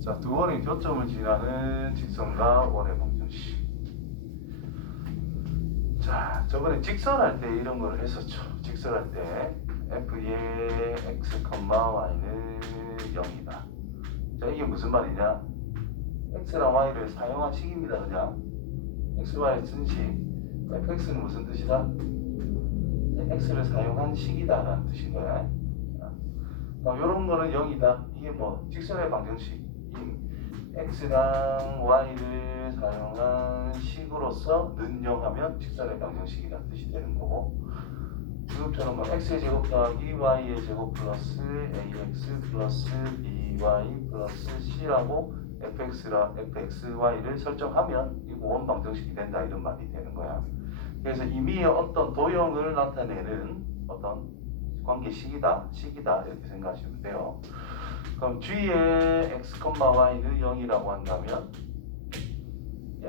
자, 두 원의 교점을 지나는 직선과 원의 방정식. 자, 저번에 직선할 때 이런 걸 했었죠. 직선할 때 f의 x, y는 0이다. 자, 이게 무슨 말이냐? x랑 y를 사용한 식입니다. 그냥 x, y 쓴 식. fx는 무슨 뜻이다? x를 사용한 식이다 라는 뜻인 거야. 이런 거는 0이다. 이게 뭐 직선의 방정식. x랑 y를 사용한 식으로서 는 0 하면 직선의 방정식이라는 뜻이 되는 거고, 지금처럼 뭐 x의 제곱 더하기 y의 제곱 플러스 ax 플러스 by 플러스 c라고 fxy를 설정하면 이거 원 방정식이 된다 이런 말이 되는 거야. 그래서 임의의 어떤 도형을 나타내는 어떤 관계식이다, 식이다 이렇게 생각하시면 돼요. 그럼 g의 x, y는 0이라고 한다면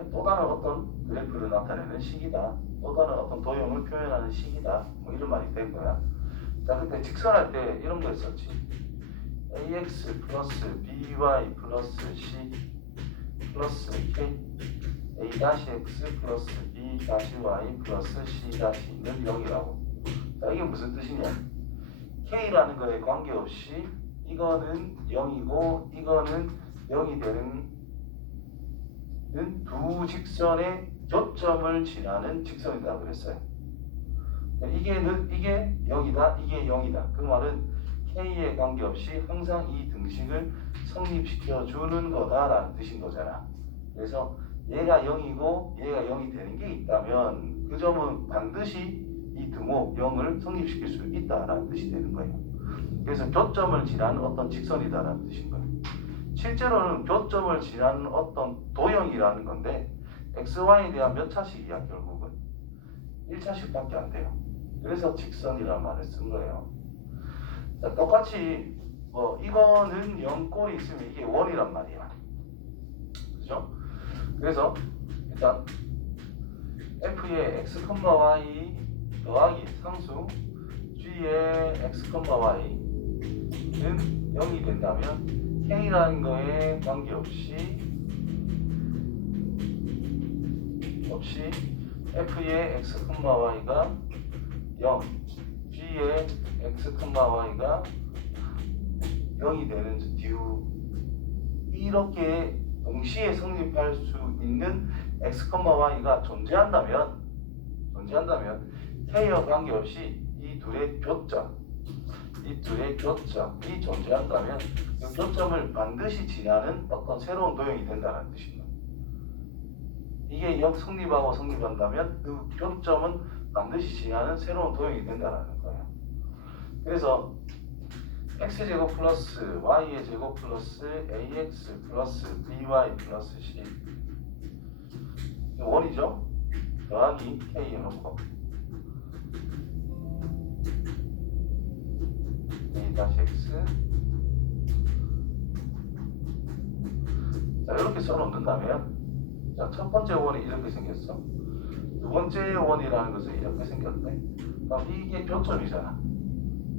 또 다른 어떤 그래프를 나타내는 식이다, 또 다른 어떤 도형을 표현하는 식이다, 뭐 이런 말이 된 거야. 자, 그때 직선할 때 이런 거 했었지. ax 플러스 by 플러스 c 플러스 k a-x 플러스 b-y 플러스 c-는 0이라고. 자, 이게 무슨 뜻이냐? k라는 거에 관계없이 이거는 0이고 이거는 0이 되는 두 직선의 교점을 지나는 직선이다 그랬어요. 이게 0이다, 이게 0이다. 그 말은 k에 관계없이 항상 이 등식을 성립시켜 주는 거다라는 뜻인 거잖아. 그래서 얘가 0이고 얘가 0이 되는 게 있다면 그 점은 반드시 이 등호 0을 성립시킬 수 있다라는 뜻이 되는 거예요. 그래서 교점을 지나는 어떤 직선이다라는 뜻인 거예요. 실제로는 교점을 지나는 어떤 도형이라는 건데 xy에 대한 몇 차식이야 결국은? 1차식밖에 안 돼요. 그래서 직선이라는 말을 쓴 거예요. 자, 똑같이 이거는 0꼴이 있으면 이게 원이란 말이야. 그죠? 그래서 일단 f의 x, y 더하기 상수 g의 x, y는 0이 된다면 k라는 거에 관계없이 f의 x, y가 0, g의 x, y가 0이 되는 듀, 이렇게 동시에 성립할 수 있는 x, y가 존재한다면 k와 관계없이 이 둘의 교점이 존재한다면 그 교점을 반드시 지나는 어떤 새로운 도형이 된다는 뜻입니다. 이게 성립하고 성립한다면 그 교점은 반드시 지나는 새로운 도형이 된다는 거예요. 그래서 x제곱 플러스 y의 제곱 플러스 ax 플러스 by 플러스 c 원이죠? 더하기 k 해놓고 a-x. 자, 이렇게 써놓는다면, 자, 첫 번째 원이 이렇게 생겼어. 두 번째 원이라는 것은 이렇게 생겼네. 그럼 이게 교점이잖아.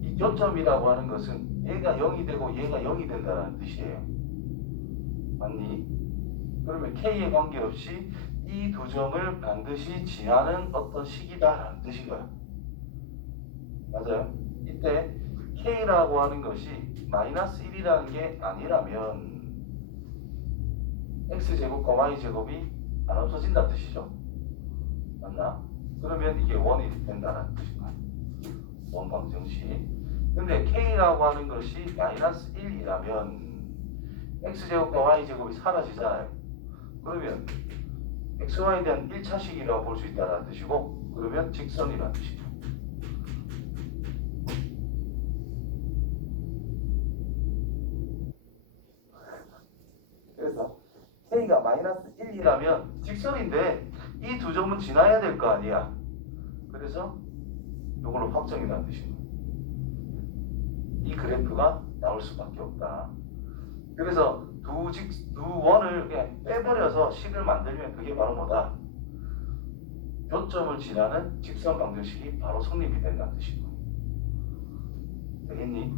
이 교점이라고 하는 것은 얘가 0이 되고 얘가 0이 된다는 뜻이에요. 맞니? 그러면 k에 관계없이 이 두 점을 반드시 지나는 어떤 식이다라는 뜻인 거야. 맞아요? 이때 k라고 하는 것이 마이너스 1이라는 게 아니라면 x제곱과 y제곱이 안 없어진다는 뜻이죠. 맞나? 그러면 이게 원이 된다는 뜻인 거야. 원 방정식. 근데 k라고 하는 것이 마이너스 1이라면 x제곱과 y제곱이 사라지잖아요. 그러면 xy에 대한 1차식이라고 볼 수 있다는 뜻이고, 그러면 직선이라는 뜻이죠. 그래서 k가 마이너스 1이라면 직선인데 이 두 점은 지나야 될 거 아니야. 그래서 이걸로 확정이라는 뜻입니다. 이 그래프가 나올 수밖에 없다. 그래서 두 원을 그냥 빼버려서 식을 만들면 그게 바로 뭐다? 교점을 지나는 직선 방정식이 바로 성립이 된다는 뜻이고. 되겠니?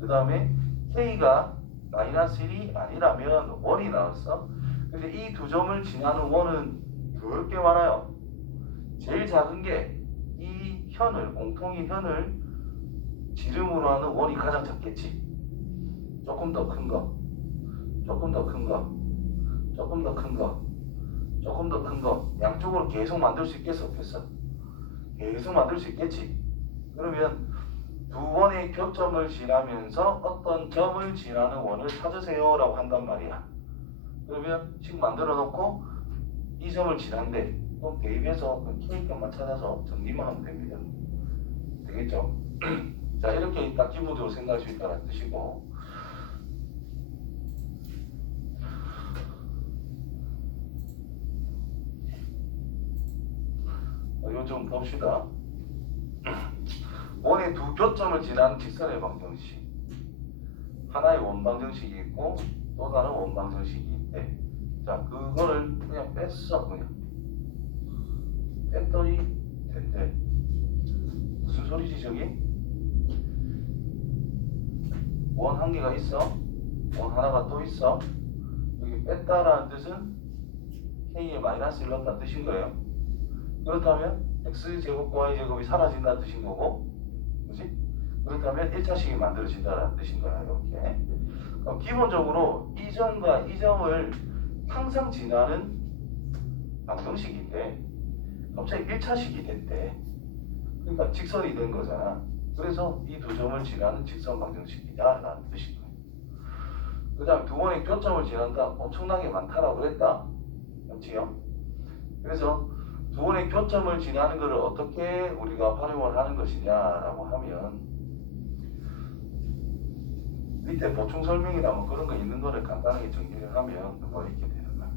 그 다음에 k가 마이너스 1이 아니라면 1이 나왔어. 근데 이 두 점을 지나는 원은 더럽게 많아요. 제일 작은 게 이 현을, 공통의 현을 지름으로 하는 원이 가장 작겠지. 조금 더 큰 거, 조금 더 큰 거, 조금 더 큰 거, 조금 더 큰 거. 양쪽으로 계속 만들 수 있겠어, 없겠어? 계속 만들 수 있겠지. 그러면 두 원의 교점을 지나면서 어떤 점을 지나는 원을 찾으세요 라고 한단 말이야. 그러면 식 만들어 놓고 이 점을 지난대. 그럼 대입해서 K값만 찾아서 정리만 하면 됩니다. 되겠죠? 자, 이렇게 딱 기본적으로 생각할 수 있다는 뜻이고, 이거 좀 봅시다. 원의 두 교점을 지나는 직선의 방정식. 하나의 원방정식이 있고 또 다른 원방정식이 있대. 자, 그거를 그냥 뺐어. 그냥 뺐더니 된대. 무슨 소리지 저기? 원 한 개가 있어. 원 하나가 또 있어. 여기 뺐다라는 뜻은 K에 마이너스를 넣었다는 뜻인 거예요. 그렇다면 X제곱과 Y제곱이 사라진다는 뜻인 거고, 그렇지? 그렇다면 1차식이 만들어진다는 뜻인 거야. 이렇게. 그럼 기본적으로 이 점과 이 점을 항상 지나는 방정식인데 갑자기 1차식이 됐대. 그러니까 직선이 된 거잖아. 그래서 이 두 점을 지나는 직선 방정식이다 라는 뜻인 거예요. 그 다음에 두 번의 교점을 지난다. 엄청나게 많다라고 그랬다. 그렇지요? 그래서 두 번의 교점을 지나는 것을 어떻게 우리가 활용을 하는 것이냐라고 하면, 밑에 보충 설명이나 뭐 그런 거 있는 거를 간단하게 정리를 하면 뭐 이렇게 되는 거야.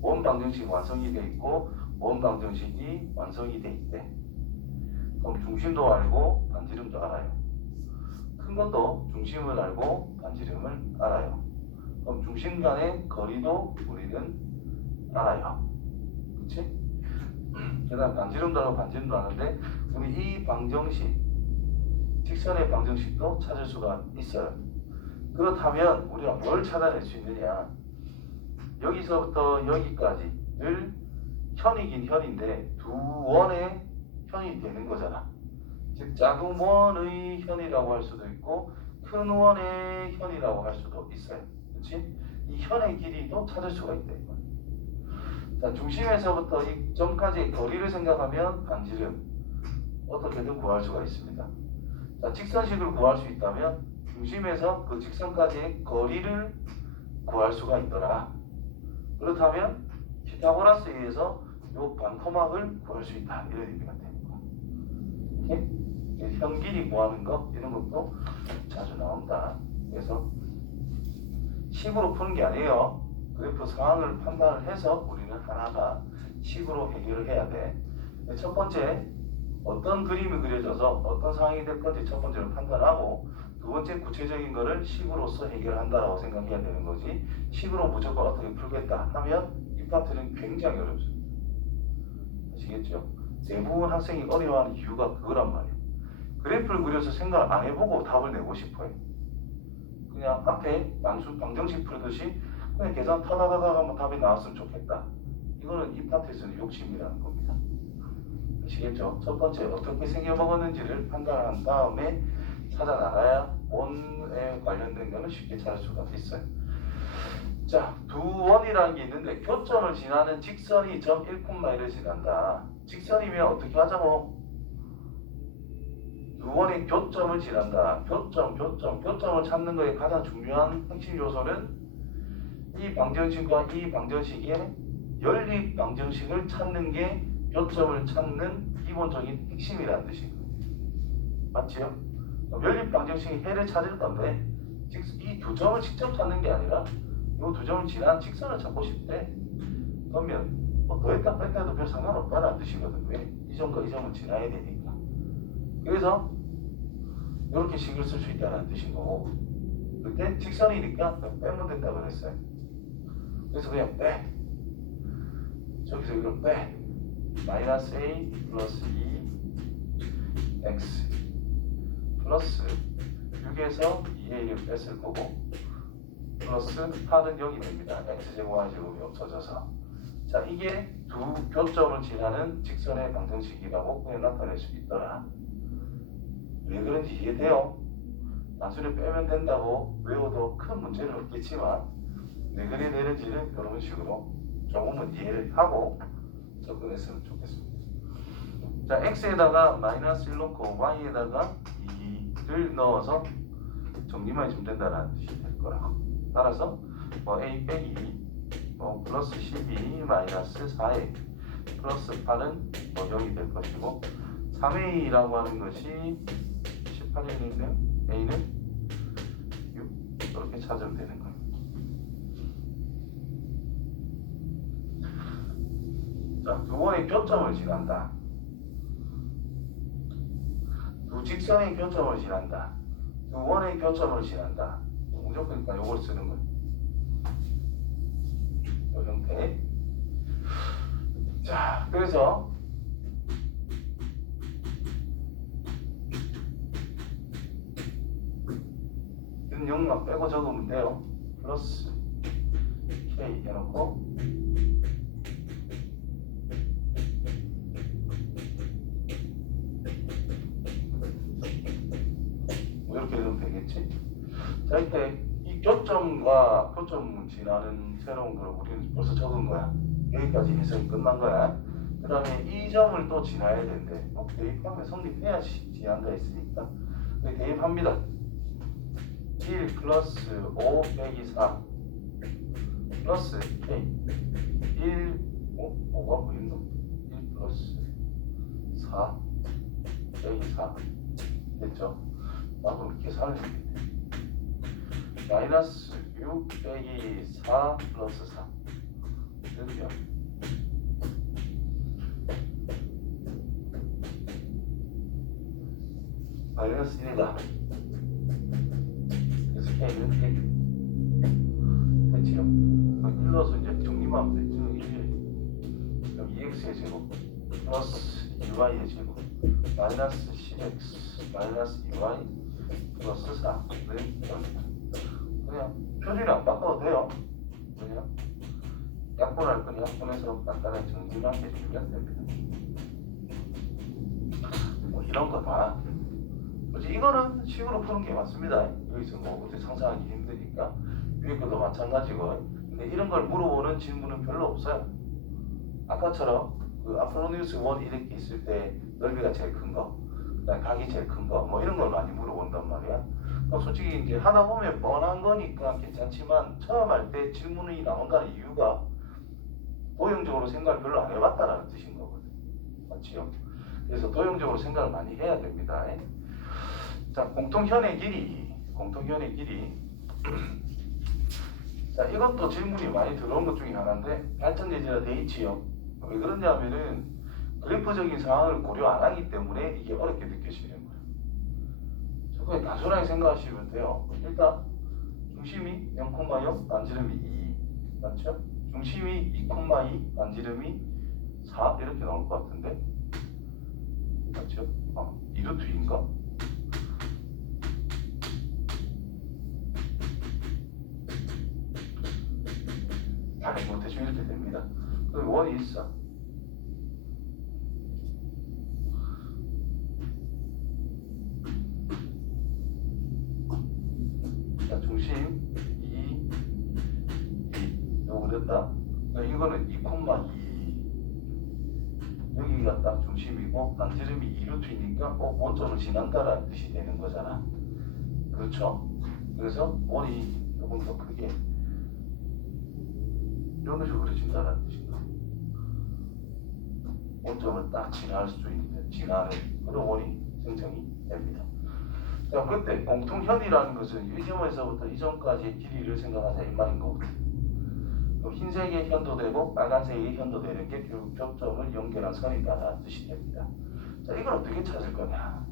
원 방정식 완성이 돼 있고 원 방정식이 완성이 돼 있대. 그럼 중심도 알고 반지름도 알아요. 큰 것도 중심을 알고 반지름을 알아요. 그럼 중심 간의 거리도 우리는 알아요. 그치? 그 다음 반지름도 알고 반지름도 아는데 우리 이 방정식, 직선의 방정식도 찾을 수가 있어요. 그렇다면 우리가 뭘 찾아낼 수 있느냐? 여기서부터 여기까지를 현이긴 현인데 두 원의 현이 되는 거잖아. 즉 작은 원의 현이라고 할 수도 있고 큰 원의 현이라고 할 수도 있어요. 그렇지? 이 현의 길이도 찾을 수가 있다. 자, 중심에서부터 이 점까지의 거리를 생각하면 반지름 어떻게든 구할 수가 있습니다. 자, 직선식을 구할 수 있다면 중심에서 그 직선까지의 거리를 구할 수가 있더라. 그렇다면 피타고라스에 의해서 이 반토막을 구할 수 있다. 이런 의미가 되는 거야. 이렇게 현 길이 구하는 거 이런 것도 자주 나온다. 그래서 식으로 푸는 게 아니에요. 그래프 상황을 판단을 해서 우리는 하나가 식으로 해결을 해야 돼. 첫 번째, 어떤 그림이 그려져서 어떤 상황이 될 건지 첫 번째로 판단하고, 두 번째 구체적인 거를 식으로서 해결한다라고 생각해야 되는 거지, 식으로 무조건 어떻게 풀겠다 하면 이 파트는 굉장히 어렵습니다. 아시겠죠? 대부분 학생이 어려워하는 이유가 그거란 말이에요. 그래프를 그려서 생각을 안 해보고 답을 내고 싶어요. 그냥 앞에 방정식 풀듯이 그냥 계산 타다다다 하면 답이 나왔으면 좋겠다. 이거는 이 파트에서는 욕심이라는 겁니다. 아시겠죠? 첫 번째 어떻게 생겨먹었는지를 판단한 다음에 찾아 나가야 원에 관련된 거는 쉽게 찾을 수가 있어요. 자, 두 원이라는 게 있는데 교점을 지나는 직선이 점 1,1을 지난다. 직선이면 어떻게 하자고? 두 원의 교점을 지난다. 교점을 찾는 거에 가장 중요한 핵심 요소는 이 방정식과 이 방정식의 연립 방정식을 찾는 게 교점을 찾는 기본적인 핵심이라는 뜻이에요. 맞지요? 연립 방정식이 해를 찾을 건데 이 두 점을 직접 찾는 게 아니라 이 두 점을 지난 직선을 찾고 싶대. 그러면 뭐 더했다 뺐다 해도 별 상관없다는 뜻이거든. 왜? 이 점과 이 점을 지나야 되니까. 그래서 이렇게 식을 쓸 수 있다는 뜻인 거고, 그때 직선이니까 빼면 된다고 그랬어요. 그래서 그냥 빼. 저기서 이걸 빼. 마이너스 a 플러스 2 x 플러스 6에서 2 2a를 뺐을 거고 플러스 8은 0이 됩니다. x제곱 y제곱이 없어져서. 자, 이게 두 교점을 지나는 직선의 방정식이라고 그냥 나타낼 수 있더라. 왜 그런지 이해돼요? 나중에 빼면 된다고 외워도 큰 문제는 없겠지만 왜 그래 되는지는 이런 식으로 조금은 이해를 하고 접근했으면 좋겠습니다. 자, x에다가 마이너스 1 넣고 y에다가 2를 넣어서 정리만 해주면 된다는 뜻이 될 거라고. 따라서 뭐 a 빼기 뭐 플러스 12 마이너스 4a 플러스 8은 뭐 0이 될 것이고 3a라고 하는 것이 18이 있네요. a는 6 이렇게 찾으면 되는 거예요. 자, 두 번의 교점을 지난다. 두 직선의 교점을 지난다. 두 번의 교점을 지난다. 무조건 이걸 쓰는 거예요. 이 형태. 자, 그래서 이런 0만 빼고 적으면 돼요. 플러스 k 해놓고 이렇게 해도 되겠지? 자, 이때 이 교점과 교점을 지나는 새로운 걸 우리는 벌써 적은 거야. 여기까지 해석이 끝난 거야. 그 다음에 이 점을 또 지나야 되는데 대입하면 성립해야지 지난다 했으니까 대입합니다. 1 플러스 5 빼기 4 플러스 k 1 5가 보이노? 1 플러스 4 빼기 4 됐죠? 나도 이렇게 살리면 돼. 마이너스 6 빼기 4 플러스 4 여기요. 마이너스 1이다. 그래서 k는 1 됐지요? 1 넣어서 이제 정리만 하면 되죠. 1 그럼 2x의 제곱 플러스 2y의 제곱 마이너스 10x 마이너스 2y 플러스 4는 0이다. 그냥 표준이 안 바꿔도 돼요. 그냥 약분할 건 약분해서 간단하게 정리만 해주면 됩니다. 뭐 이런 거 다. 그렇지, 이거는 식으로 푸는 게 맞습니다. 여기서 뭐 어떻게 상상하기 힘드니까 위에 것도 마찬가지고. 근데 이런 걸 물어보는 질문은 별로 없어요. 아까처럼 그 아포로니우스 1 이렇게 있을 때 넓이가 제일 큰 거, 그다음에 각이 제일 큰 거, 뭐 이런 걸 많이 물어본단 말이야. 솔직히 이제 하다 보면 뻔한 거니까 괜찮지만 처음 할 때 질문이 나온다는 이유가 도형적으로 생각을 별로 안 해봤다라는 뜻인 거거든. 맞지요? 그래서 도형적으로 생각을 많이 해야 됩니다. 자, 공통현의 길이. 자, 이것도 질문이 많이 들어온 것 중에 하나인데 발전 예제가 돼 있지요. 왜 그러냐면은 그래프적인 상황을 고려 안 하기 때문에 이게 어렵게 느껴지는 거예요. 그냥 단순하게 생각하시면 돼요. 일단 중심이 0,0 반지름이 2 맞죠? 중심이 2,2 반지름이 4 이렇게 나올 것 같은데 맞죠? 2루트인가? 뭐 대충 이렇게 됩니다. 그리고 원이 있어. 자, 중심 2 요거 됐다. 이거는 2,2 여기가 딱 중심이고 반지름이 2루트이니까 원점을 지난다라는 뜻이 되는 거잖아. 그렇죠? 그래서 원이 조금 더 크게 이런 식으로 그려진다는 뜻입니다. 원점을 딱 지날 수 있는 지나는 그런 원이 생성이 됩니다. 자, 그때 공통현이라는 것은 이 점에서부터 이 점까지의 길이를 생각하자 이 말인 거거든요. 흰색의 현도되고 빨간색의 현도되는 게 결국 교점을 연결한 선이다라는 뜻이 됩니다. 자, 이걸 어떻게 찾을 거냐?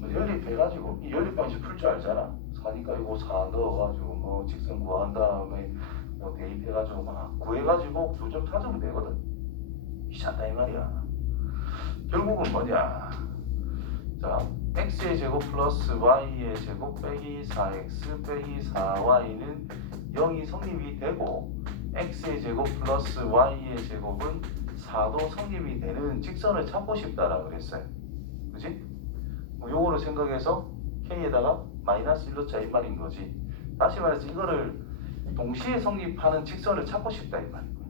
뭐 연립해가지고 이 연립방식 풀 줄 알잖아. 4니까 이거 4 넣어가지고 뭐 직선 구한 다음에 뭐 대입해가지고 막 구해가지고 두 점 찾으면 되거든. 귀찮다 이 말이야. 결국은 뭐냐? 자, x의 제곱 플러스 y의 제곱 빼기 4x 빼기 4y는 0이 성립이 되고 x의 제곱 플러스 y의 제곱은 4도 성립이 되는 직선을 찾고 싶다라고 그랬어요. 그지? 뭐 요거를 생각해서 k에다가 마이너스 1 넣자 이 말인 거지. 다시 말해서 이거를 동시에 성립하는 직선을 찾고 싶다 이 말인 거야.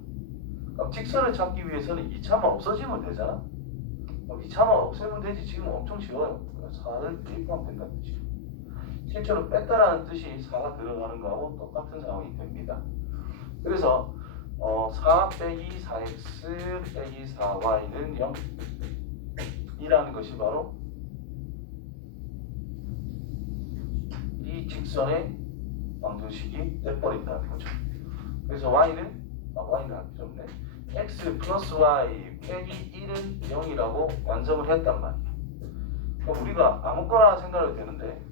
그럼 직선을 찾기 위해서는 2차만 없어지면 되잖아. 2차만 없애면 되지. 지금 엄청 쉬워요. 4를 대입하면 된다는 뜻이에요. 실제로 뺐다라는 뜻이 4가 들어가는 거하고 똑같은 상황이 됩니다. 그래서 4 빼기 4x 빼기 4y는 0 이라는 것이 바로 이 직선의 방정식이 돼버린다는 거죠. 그래서 y는 할 필요 없네. x 플러스 y 빼기 1은 0이라고 완성을 했단 말이야. 그럼 우리가 아무거나 생각해도 되는데,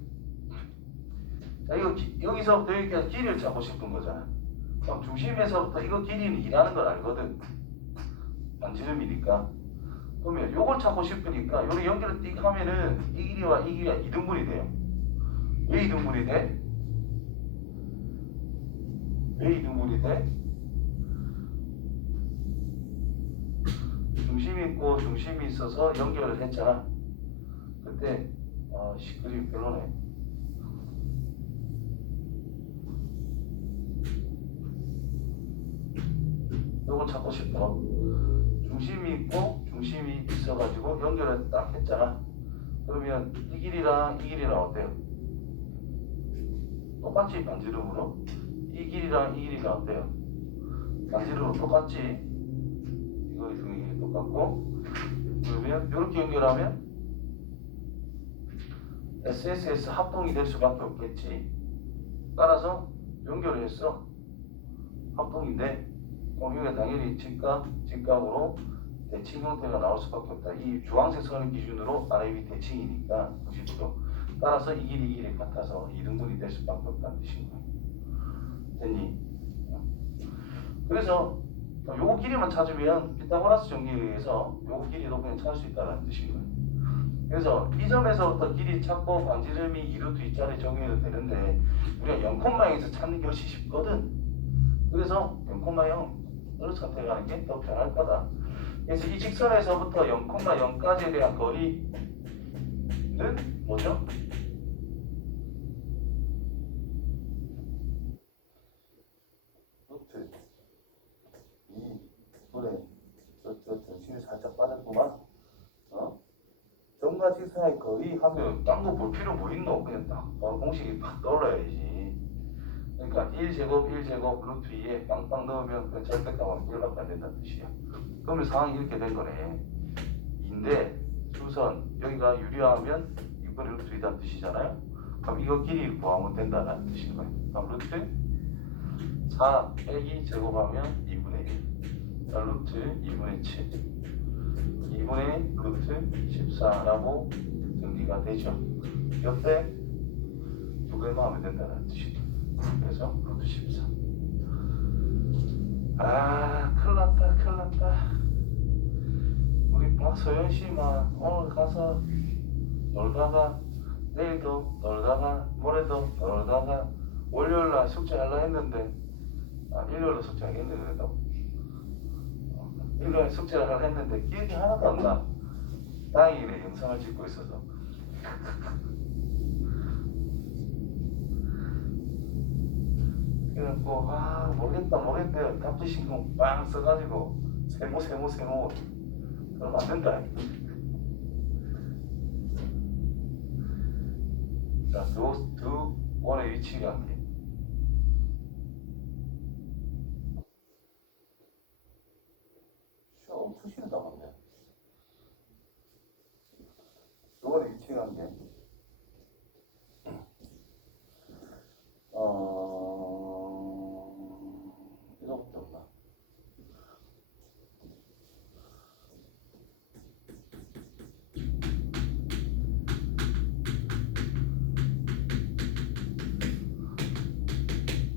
자, 이거 여기서부터 여기까지 길이를 잡고 싶은 거잖아. 그럼 중심에서부터 이거 길이는 2라는 걸 알거든. 반지름이니까. 그러면 요걸 찾고 싶으니까 요를 연결을 띡 하면은 이 길이와 이 길이가 2등분이 돼요. 왜 2등분이 돼? 왜 2등분이 돼? 중심이 있고 중심이 있어서 연결을 했잖아. 그때 그림이 별로네. 요걸 찾고 싶어. 중심이 있고 중심이 있어가지고 연결을 딱 했잖아. 그러면 이 길이랑 이 길이랑 어때요? 똑같지 반지름으로. 이 길이랑 이 길이가 어때요? 반지름으로 똑같지. 이거 이게 똑같고. 그러면 이렇게 연결하면 SSS 합동이 될 수밖에 없겠지. 따라서 연결을 했어. 합동인데 여기가 당연히 직각으로 대칭 형태가 나올 수밖에 없다. 이 주황색 선을 기준으로 아래 대칭이니까 90도. 따라서 이 길이 같아서 2등분이 될 수밖에 없다는 뜻인 거예요. 됐니? 그래서 요거 길이만 찾으면 피타고라스 정리에 의해서 요거 길이도 그냥 찾을 수 있다는 뜻인 거예요. 그래서 이 점에서부터 길이 찾고 반지름이 2루트 2짜리 적용해도 되는데 우리가 0,0에서 찾는 게 훨씬 쉽거든. 그래서 0,0을 선택하는 게 더 편할 거다. 그래서 이 직선에서부터 0,0까지에 대한 거리는 뭐죠? 루트 2분의 정신이 살짝 빠졌구만. 점과 직선의 거리 하면 딴 거 볼 필요 뭐 있노? 그냥 딱 바로 공식이 팍 떠올라야지. 그러니까 1제곱 1제곱 루트 2에 빵빵 넣으면 그냥 절대값은 1밖에 안 된다는 뜻이야. 그러면 상황이 이렇게 된 거네. 2인데 수선 여기가 유리하면 6분의 루트 2라는 뜻이잖아요. 그럼 이거 길이 구하면 된다는 뜻인 거예요. 그럼 루트 4 빼기 제곱하면 2분의 1 루트 2분의 7 2분의 루트 14라고 정리가 되죠. 옆에 두 개만 하면 된다는 뜻이죠. 그래서 루트 14. 큰일났다. 우리 소연씨만 오늘 가서 놀다가 내일도 놀다가 모레도 놀다가 월요일날 숙제하려 했는데 일요일로 숙제하겠네 그래도 일요일 숙제를 하려 했는데 기억이 하나도 안 나. 다행이네 영상을 찍고 있어서. 그래갖고 모르겠다 답지신공 빵 써가지고 세모 그러면 안 된다. 자, 두 원의 위치관계. 엄청 싫다 맞네. 두 원의 위치관계. 이거부터 없나?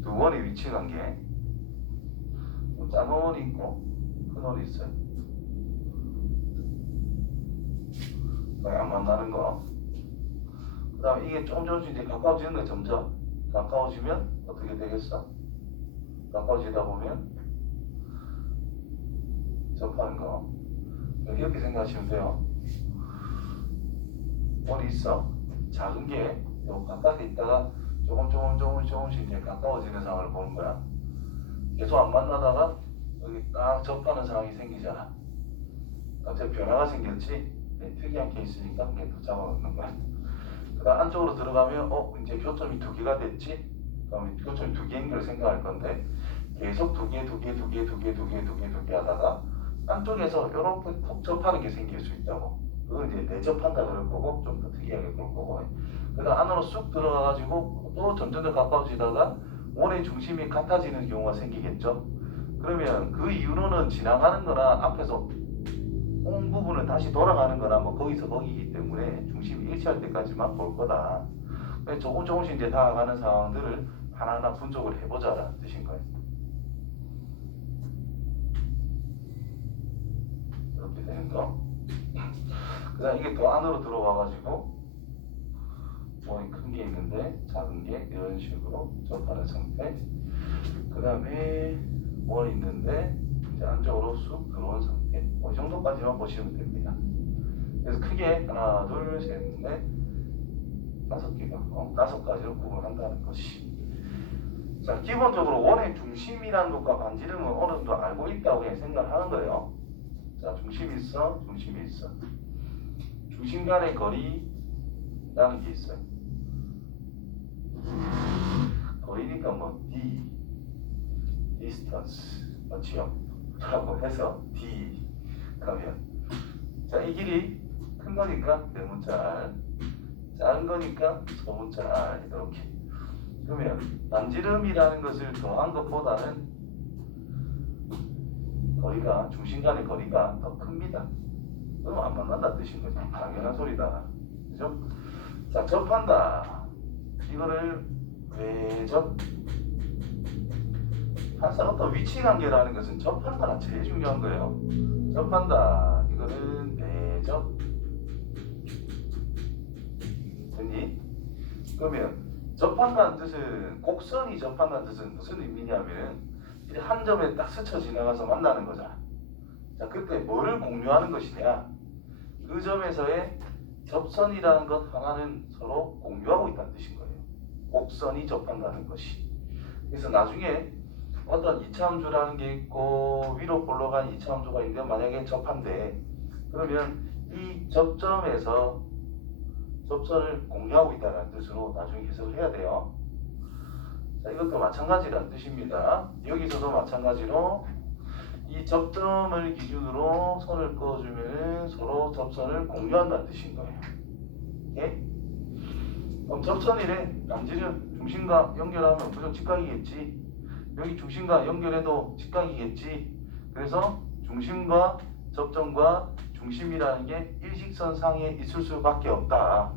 두 원의 위치관계. 작은 원이 있고 큰 원이 있어요. 거의 안 만나는 거. 그 다음에 이게 조금씩 이제 가까워지는 거야. 점점 가까워지면 어떻게 되겠어? 가까워지다 보면 접하는 거 이렇게 생각하시면 돼요. 원이 있어. 작은 게 가까이 있다가 조금씩 이제 가까워지는 상황을 보는 거야. 계속 안 만나다가 여기 딱 접하는 상황이 생기잖아. 갑자기 변화가 생겼지. 특이한 케이스니까 그게 또 잡아놓는 거야. 그다음 안쪽으로 들어가면 이제 교점이 두 개가 됐지. 그러면 교점이 두 개인 걸 생각할 건데 계속 두 개 하다가 안쪽에서 이렇게 푹 접하는 게 생길 수 있다고. 그걸 이제 내접한다 그럴 거고 좀 더 특이하게 그럴 거고. 그다음 안으로 쑥 들어가가지고 또 점점 더 가까워지다가 원의 중심이 같아지는 경우가 생기겠죠. 그러면 그 이후로는 지나가는 거나 앞에서 온 부분은 다시 돌아가는 거나 뭐 거기서 거기이기 때문에 중심이 일치할 때까지만 볼 거다. 조금씩 이제 다가가는 상황들을 하나하나 분석을 해보자라는 뜻인 거예요. 이렇게 되는 거. 그 다음 이게 더 안으로 들어와가지고 원이 큰 게 있는데 작은 게 이런 식으로 접하는 상태. 그 다음에 원이 있는데 이제 안쪽으로 쑥 들어온 상태. 이 정도까지만 보시면 됩니다. 그래서 크게 하나, 둘, 셋, 넷, 다섯 개가 다섯 가지로 구분한다는 것이. 자, 기본적으로 원의 중심이라는 것과 반지름은 어느 정도 알고 있다고 그냥 생각을 하는 거예요. 자, 중심이 있어, 중심이 있어. 중심 간의 거리라는 게 있어요. 거리니까 뭐 D, distance, 맞지요? 라고 해서 D 가면 자, 이 길이 큰 거니까 대문자 R, 작은 거니까 소문자 R 이렇게. 그러면 반지름이라는 것을 더한 것보다는 거리가 중심 간의 거리가 더 큽니다. 그럼 안 만난다는 뜻인 거죠. 당연한 소리다. 그죠? 자, 접한다. 이거를 외접. 항상 어떤 위치 관계라는 것은 접한다가 제일 중요한 거예요. 접한다. 이거는 내접. 됐니? 그러면 접한다는 뜻은 곡선이 접한다는 뜻은 무슨 의미냐면은 한 점에 딱 스쳐 지나가서 만나는 거잖아. 자, 그때 뭐를 공유하는 것이냐? 그 점에서의 접선이라는 것 하나는 서로 공유하고 있다는 뜻인 거예요. 곡선이 접한다는 것이. 그래서 나중에 어떤 이차함수라는 게 있고 위로 올라간 이차함수가 있는데 만약에 접한대. 그러면 이 접점에서 접선을 공유하고 있다는 뜻으로 나중에 해석을 해야 돼요. 자, 이것도 마찬가지라는 뜻입니다. 여기서도 마찬가지로 이 접점을 기준으로 선을 그어주면 서로 접선을 공유한다는 뜻인 거예요. 오케이? 그럼 접선이래. 남지름 중심과 연결하면 무조건 직각이겠지. 여기 중심과 연결해도 직각이겠지. 그래서 중심과 접점과 중심이라는 게 일직선 상에 있을 수밖에 없다.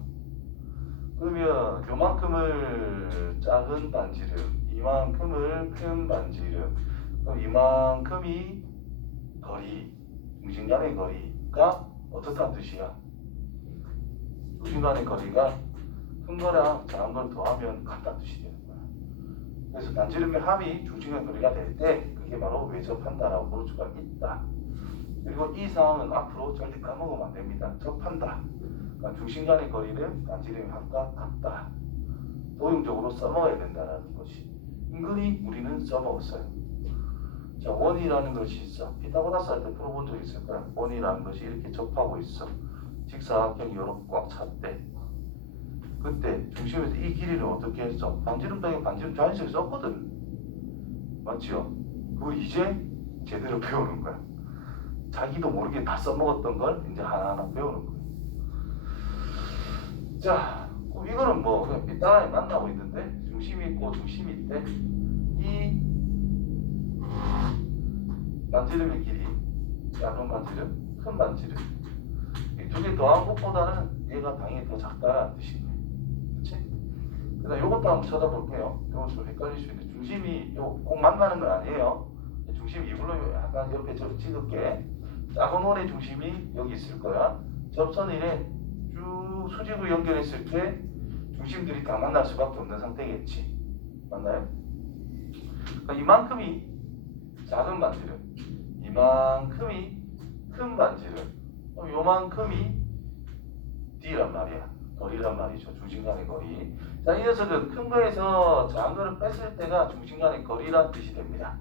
그러면 요만큼을 작은 반지름, 이만큼을 큰 반지름, 그럼 이만큼이 거리, 중심 간의 거리가 어떻다는 뜻이야? 중심 간의 거리가 큰 거랑 작은 걸 더하면 같다는 뜻이 되는 거야. 그래서 반지름의 합이 중심 간의 거리가 될 때 그게 바로 외접한다라고 볼 수가 있다. 그리고 이 상황은 앞으로 절대 까먹으면 안 됩니다. 접한다. 그러니까 중심 간의 거리는 반지름의 합과 같다. 도용적으로 써먹어야 된다는 것이. 은근히 우리는 써먹었어요. 자, 원이라는 것이 있어. 피타고라스 할 때 풀어본 적 있을 거야. 원이라는 것이 이렇게 접하고 있어. 직사각형이 이렇게 꽉 찼대. 그때 중심에서 이 길이를 어떻게 했어? 반지름 따위 반지름 자연스럽게 썼거든. 맞지요? 그거 이제 제대로 배우는 거야. 자기도 모르게 다 써먹었던 걸 이제 하나하나 배우는 거야. 자, 그럼 이거는 뭐 그냥 빗단하게 만나고 있는데 중심이 있고 중심이 있대. 이 반지름의 길이 작은 반지름, 큰 반지름 이 두 개 더한 것보다는 얘가 당연히 더 작다라는 뜻인 거예요. 그치? 그다음 요것도 한번 쳐다볼게요. 요거 좀 헷갈릴 수 있는데 중심이 꼭 만나는 건 아니에요. 중심 이불로 약간 옆에 찍을게. 작은 원의 중심이 여기 있을 거야. 접선이래 쭉 수직으로 연결했을 때 중심들이 다 만날 수밖에 없는 상태겠지. 맞나요? 그러니까 이만큼이 작은 반지름, 이만큼이 큰 반지름, 요만큼이 D란 말이야. 거리란 말이죠. 중심 간의 거리. 자, 이 녀석은 큰 거에서 작은 거를 뺐을 때가 중심 간의 거리란 뜻이 됩니다.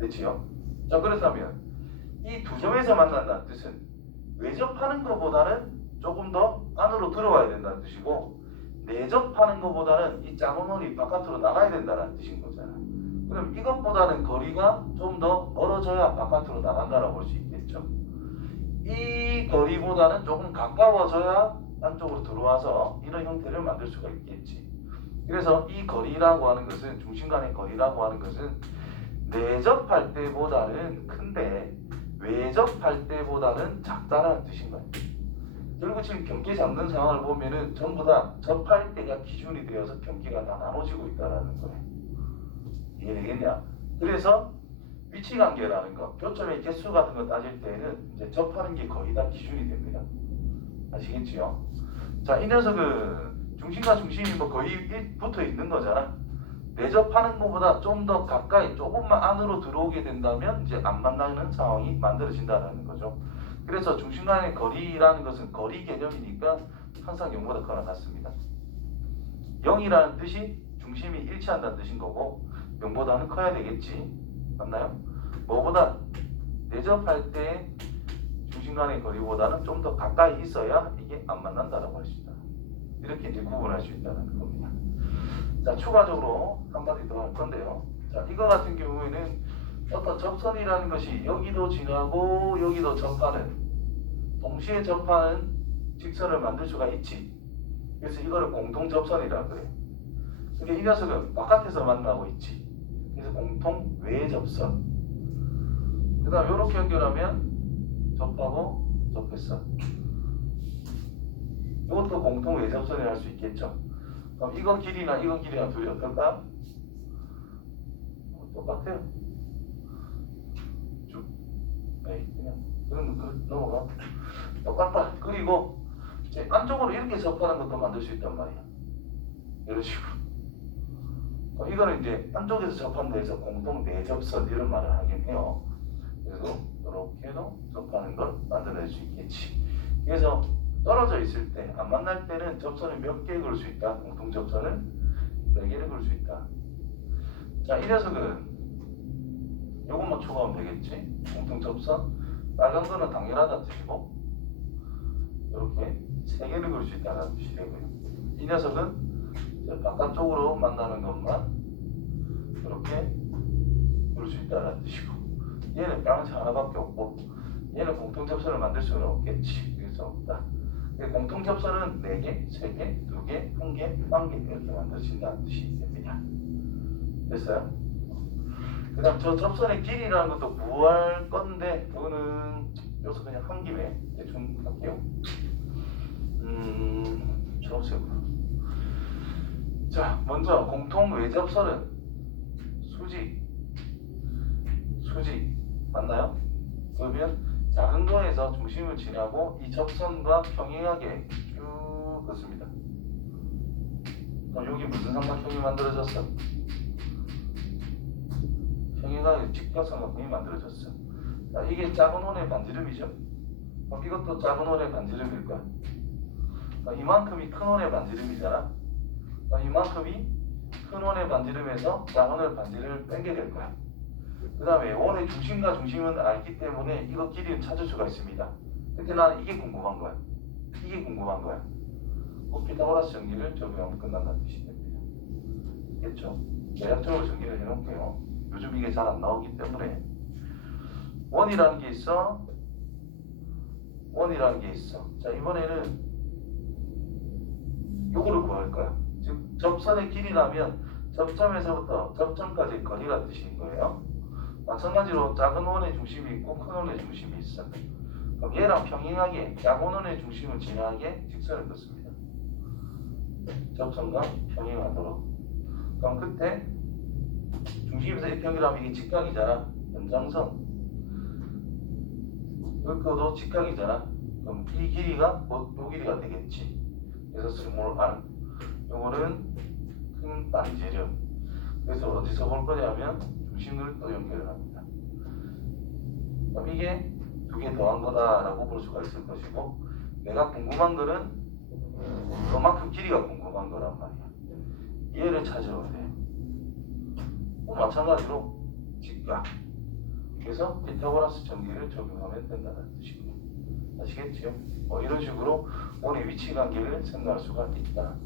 됐지요? 자, 그렇다면 이 두 점에서 만난다는 뜻은 외접하는 것보다는 조금 더 안으로 들어와야 된다는 뜻이고, 내접하는 것보다는 이 작은 원이 바깥으로 나가야 된다는 뜻인 거잖아. 그럼 이것보다는 거리가 좀 더 멀어져야 바깥으로 나간다라고 볼 수 있겠죠. 이 거리보다는 조금 가까워져야 안쪽으로 들어와서 이런 형태를 만들 수가 있겠지. 그래서 이 거리라고 하는 것은, 중심 간의 거리라고 하는 것은 내접할 때보다는 큰데 외접할 때보다는 작다라는 뜻인 거예요. 결국 지금 경계 잡는 상황을 보면은 전부 다 접할 때가 기준이 되어서 경계가 다 나눠지고 있다는 거예요. 이해되겠냐? 그래서 위치관계라는 거, 교점의 개수 같은 거 따질 때는 이제 접하는 게 거의 다 기준이 됩니다. 아시겠지요? 자, 이 녀석은 중심과 중심이 뭐 거의 붙어 있는 거잖아. 내접하는 것보다 좀 더 가까이, 조금만 안으로 들어오게 된다면 이제 안 만나는 상황이 만들어진다는 거죠. 그래서 중심 간의 거리라는 것은 거리 개념이니까 항상 0보다 크거나 같습니다. 0이라는 뜻이 중심이 일치한다는 뜻인 거고 0보다는 커야 되겠지. 맞나요? 뭐보다 내접할 때 중심 간의 거리보다는 좀 더 가까이 있어야 이게 안 만난다라고 할 수 있다. 이렇게 이제 구분할 수 있다는 겁니다. 자, 추가적으로 한마디 더 할 건데요. 자, 이거 같은 경우에는 어떤 접선이라는 것이 여기도 지나고 여기도 접하는, 동시에 접하는 직선을 만들 수가 있지. 그래서 이거를 공통 접선이라 그래. 근데 이 녀석은 바깥에서 만나고 있지. 그래서 공통 외접선. 그 다음 이렇게 연결하면 접하고 접했어. 이것도 공통 외접선이라 할 수 있겠죠. 그럼 이거 길이나 이거 길이나 둘이 어떨까? 똑같아요. 쭉. 에이, 그냥 넘어가. 똑같다. 그리고 이제 안쪽으로 이렇게 접하는 것도 만들 수 있단 말이야. 이런 식으로. 이거는 이제 안쪽에서 접한 데에서 공통 내접선 이런 말을 하긴 해요. 그래서 이렇게도 접하는 걸 만들어낼 수 있겠지. 그래서 떨어져 있을 때, 안 만날 때는 접선을 몇 개 그을 수 있다. 공통 접선을 4개를 그을 수 있다. 자, 이 녀석은 요것만 추가하면 되겠지. 공통 접선. 빨간 거는 당연하다는 뜻이고, 이렇게 3개를 그을 수 있다는 뜻이 되고요. 이 녀석은 바깥쪽으로 만나는 것만 이렇게 그을 수 있다는 뜻이고, 얘는 빨간색 하나밖에 없고, 얘는 공통 접선을 만들 수는 없겠지. 그래서 없다. 공통 접선은 4개, 3개, 2개, 1개, 1개 이렇게 만들어진다는 뜻이 됩니다. 됐어요? 그 다음 저 접선의 길이라는 것도 구할 건데 그거는 여기서 그냥 한 김에 대충 할게요. 초록색으로. 자, 먼저 공통 외접선은 수직 맞나요? 그러면 작은 거에서 중심을 지나고 이 접선과 평행하게 쭉 긋습니다. 그럼 여기 무슨 삼각형이 만들어졌어? 평행하게 직각삼각형이 만들어졌어. 자, 이게 작은 원의 반지름이죠. 그럼 이것도 작은 원의 반지름일 거야. 이만큼이 큰 원의 반지름이잖아. 이만큼이 큰 원의 반지름에서 작은 원의 반지름을 빼게 될 거야. 그 다음에 원의 중심과 중심은 알기 때문에 이거 길이는 찾을 수가 있습니다. 근데 나는 이게 궁금한 거야. 이게 궁금한 거야. 피타고라스 정리를 적용하면 끝난다는 뜻이 됩니다. 됐죠? 대략적으로 정리를 해놓을게요. 요즘 이게 잘 안 나오기 때문에 원이라는 게 있어. 자, 이번에는 요거를 구할 거야. 즉 접선의 길이라면 접점에서부터 접점까지 거리가 뜻인 거예요. 마찬가지로 작은 원의 중심이 있고 큰 원의 중심이 있어. 그럼 얘랑 평행하게 작은 원의 중심을 지나게 직선을 긋습니다. 접선과 평행하도록. 그럼 그때 중심에서 이렇게 연결하면 이게 직각이잖아. 연장선. 이것도 직각이잖아. 그럼 이 길이가 곧 이 길이가 되겠지. 그래서 스몰 r. 요거는 큰 반지름. 그래서 어디서 볼 거냐면 중심을 또 연결을 합니다. 그럼 이게 두 개 더한 거다라고 볼 수가 있을 것이고, 내가 궁금한 거는 그만큼 길이가 궁금한 거란 말이야. 얘를 찾으면 돼. 마찬가지로 직각. 그래서 피타고라스 정리를 적용하면 된다는 뜻이고요. 아시겠죠? 이런 식으로 원의 위치 관계를 생각할 수가 있다.